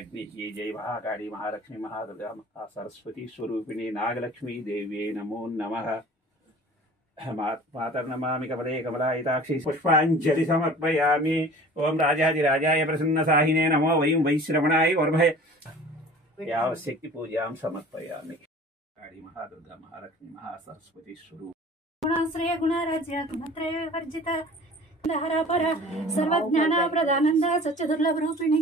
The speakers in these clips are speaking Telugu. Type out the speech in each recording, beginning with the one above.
महाराज्ञी की जय। महाकाली महालक्ष्मी महादुर्गा सरस्वती स्वरूपिणी नागलक्ष्मी देव्यै नमो नमः। मातर्नमामि कमले कमलायताक्षी पुष्पाञ्जलि समर्पयामि। ओम राजाधिराजाय प्रसन्नसाहिने नमो वयं वैश्रवणाय और्भय यावशक्ति पूजां समर्पयामि। काली महादुर्गा महालक्ष्मी महासरस्वती स्वरूप गुणाश्रय गुणाराज्य गुणत्रय वर्जित हरापर सर्वज्ञान प्रदानंद सच्चिदुर्लभ रूपिणी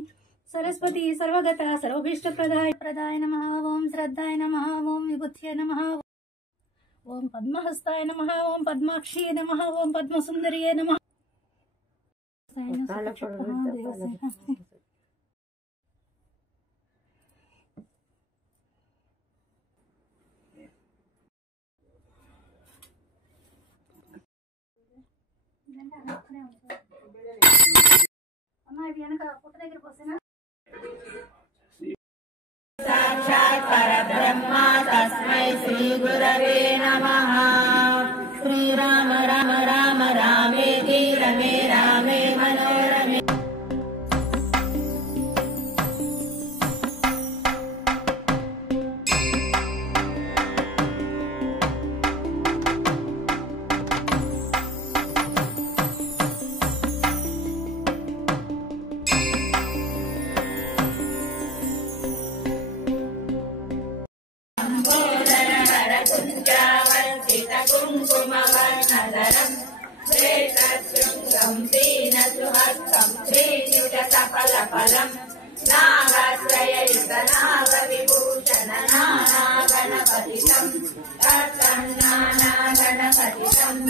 सरस्वती सर्वगता सर्वभीष्ट प्रदाय नमः। ओम श्रद्धाय नमः। ओम विभूत्यै नमः। ओम पद्महस्ताय नमः। ओम पद्माक्षी नमः। ओम पद्मसुंदरिये नमः। साक्षात् परब्रह्म तस्मै श्री गुरवे नमः। श्रीराम राम राम रामेति रमे रामे मनोरमे। कुङ्कुमवर्णधरम् श्वेतशृङ्गम् पीनसुहस्तम् श्रीयुतसफलफलम् नागाश्रययुतनागविभूषण नानागणपतितम् तत्सन्नानागणपतितम्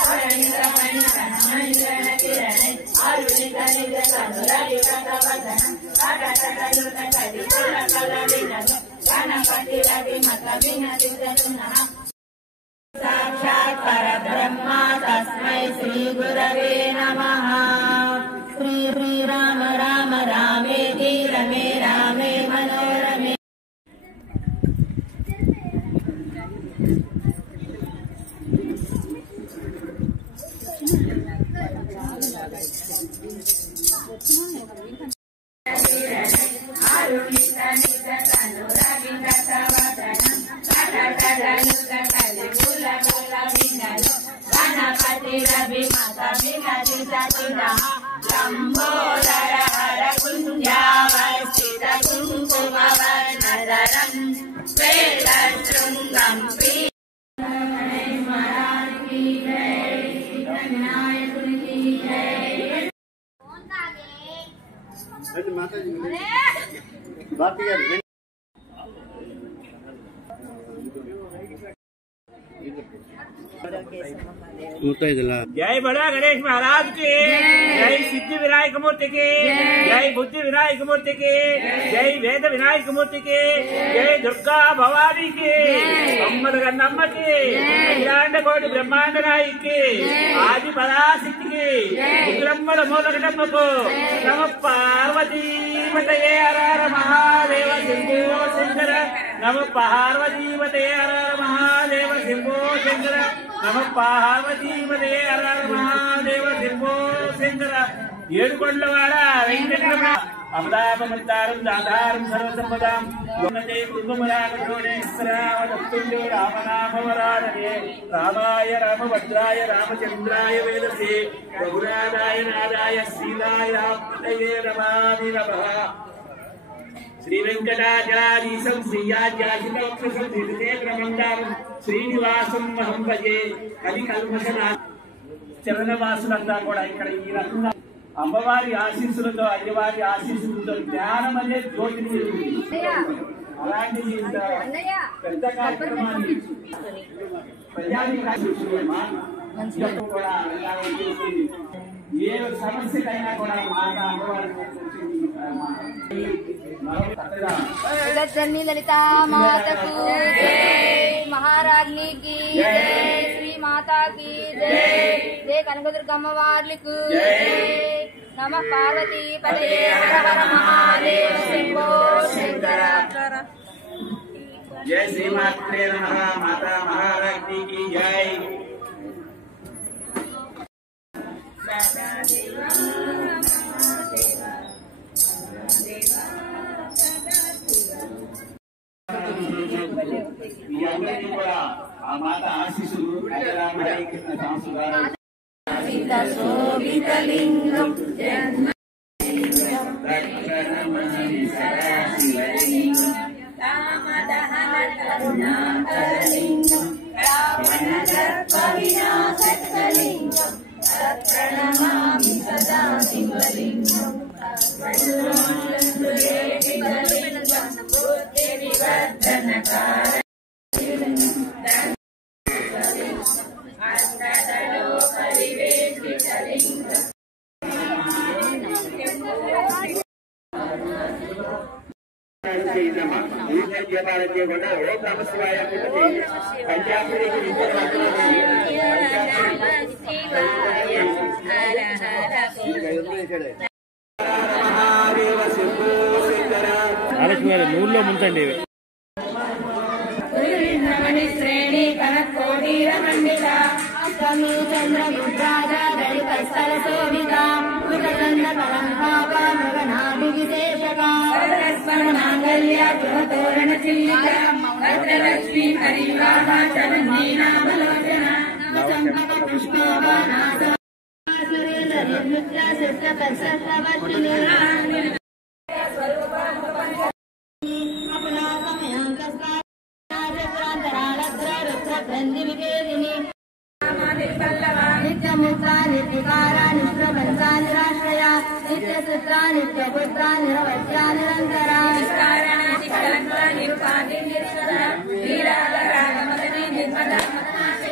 अरणितमणिगणमण्डलकिरणे अरुणितनिजतनुरविगतवदनम् कटकटयुतकटिकुलकलविनम् गणपतिरविमतविनतितनुनः। साक्षात् परब्रह्म तस्मै श्री गुरवे नमः। श्रीराम राम रामेति रमे रामे मनोरमे। लंबोदर हर कुंजावस्थित कुंकुमवर्णधरम् श्वेतशृङ्गम् जय बड़ा गणेश महाराज की जय। सिद्धि विनायक मूर्ति की जय। बुद्धि विनायक मूर्ति की जय। वेद विनायक मूर्ति की जय। दुर्गा भवानी की अम्मद गन्नम्म की अखिलांड कोटि ब्रह्मांड नायक की आदि पराशक्ति की विक्रम्मद मूलकटम्म को नम पार्वती पतये हर हर महादेव शंभो शंकर। नम पार्वती पतये हर हर महादेव शंभो शंकर। नम पार्वती पतये हर हर महादेव शंभो शंकर। ఏడుకొండలవాడ వెంకటరమణ అమదాపమర్తారం దాతారం సర్వసంపదాం గుణదే కుటుంబరాగోడేశ్వరావదత్తుండే రామనామవరాడనే రామాయ రామభద్రాయ రామచంద్రాయ వేదసే రఘునాథాయ నాదాయ శ్రీలాయ రామపతయే నమామి నమః। श्री वेंकटाचार्यं श्रीयाज्यासितोक्षसं श्रीदेवरमण्डारं श्रीनिवासं महं भजे। కలికల్మషనా చరణవాసులంతా కూడా ఇక్కడ ఈ రకంగా అమ్మవారి ఆశీస్సులతో అయ్యవారి ఆశీస్సులతో జ్ఞానం అనే జ్యోతిని వెలిగింది। అలాంటి పెద్ద కార్యక్రమాన్ని ప్రజానికి కూడా ఏ సమస్యకైనా కూడా మాట అమ్మవారి जगज्जननी ललिता माता की जय। महाराज्ञी की जय। श्री माता की जय। जय कनकदुर्गम्म वार्लिकु जय। नमः पार्वती पतये हर हर महादेव शंभो शंकर। जय श्री मात्रे नमः। माता महाराज्ञी की जय। మీ అందరికీ కూడా ఆ మాత ఆశీస్సులు హరే కృష్ణ సంస్కారం శోభితలింగం కరుణాకరలింగం రావణదర్పవినాశకలింగం ప్రణమామి సదా శివలింగం బుద్ధివివర్ధనకార నూనెలో ముంచండి శ్రేణి కనకోటీరమండిత అష్టమి చంద్రముద్రాద దళితస్థల శోభిత మృగచంద్ర కలంకాప మృగనాభి విశేషక మాంగళ్య గృహతోరణ చిల్లిక భద్రలక్ష్మీ పరివాహ చరణీనామలోచన చంపక పుష్పవానాస సురేంద్ర నిర్మిత్ర శిష్ట పరిసర్వర్తిని నిత్యముద్ర నిర్వికార నిష్ప్రపంచా నిరాశ్రయ నిత్యసూత్ర నిత్యపుత్ర నిరవత్య నిరంతర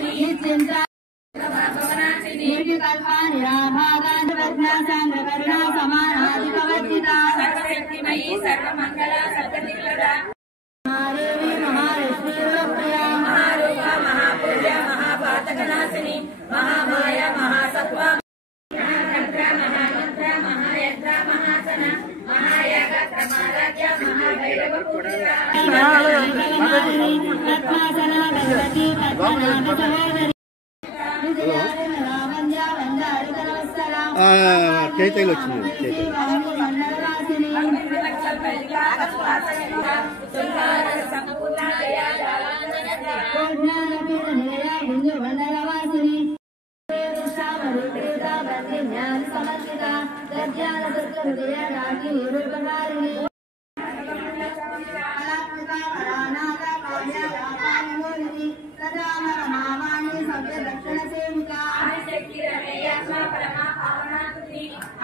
నిశ్చింత నిర్వికల్ప నిరాభాగ నిర్వజ్ఞాసాంద్ర కరుణా సమానాధిపవర్జిత సర్వశక్తిమయీ సర్వమంగళ సర్వదిక్ప్రద మహాదేవి మహాలక్ష్మీ ప్రియ మహారూప మహాపూజ్య మహాపాతకనాశిని మహామాయ మహాసత్వ మహాతంత్ర మహామంత్ర మహాయంత్ర మహాసన మహాయాగ ప్రమారాధ్య మహాభైరవ పూజిత రత్నాసన భగవతి పద్మనాభ సహోదరి రామంజ వందారిక నమస్సల చైతన్యం వచ్చింది మండలవాసిని మండలవాసిని సమర్పిత గద్యాల హృదయ రాఖీ రూపకారిణి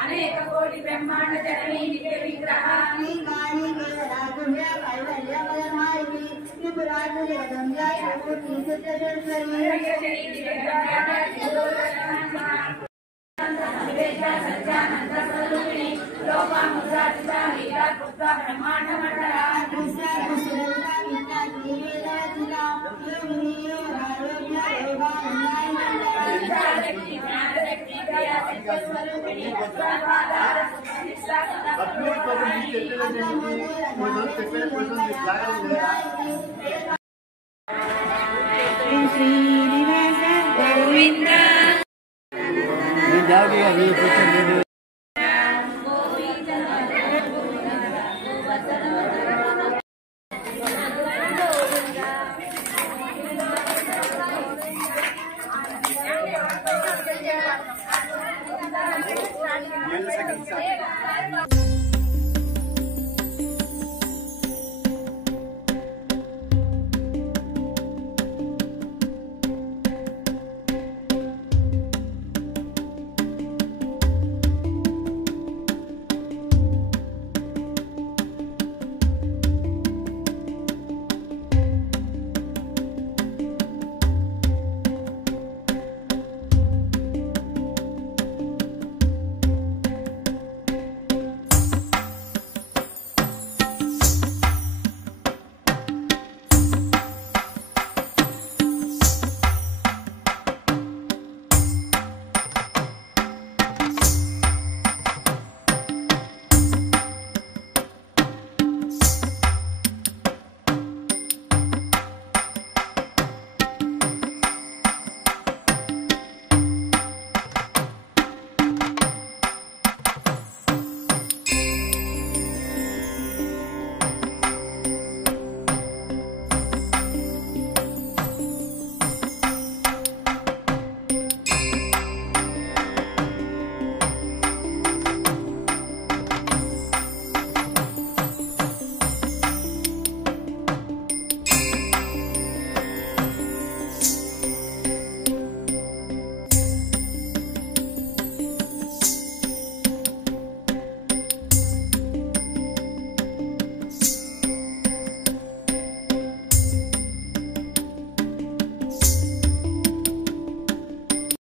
అనేక కోటి బ్రహ్మాండ జననీ నిత్య విగ్రహ బ్రహ్మాండ మండల శ్రీనివాస గోవింద Second.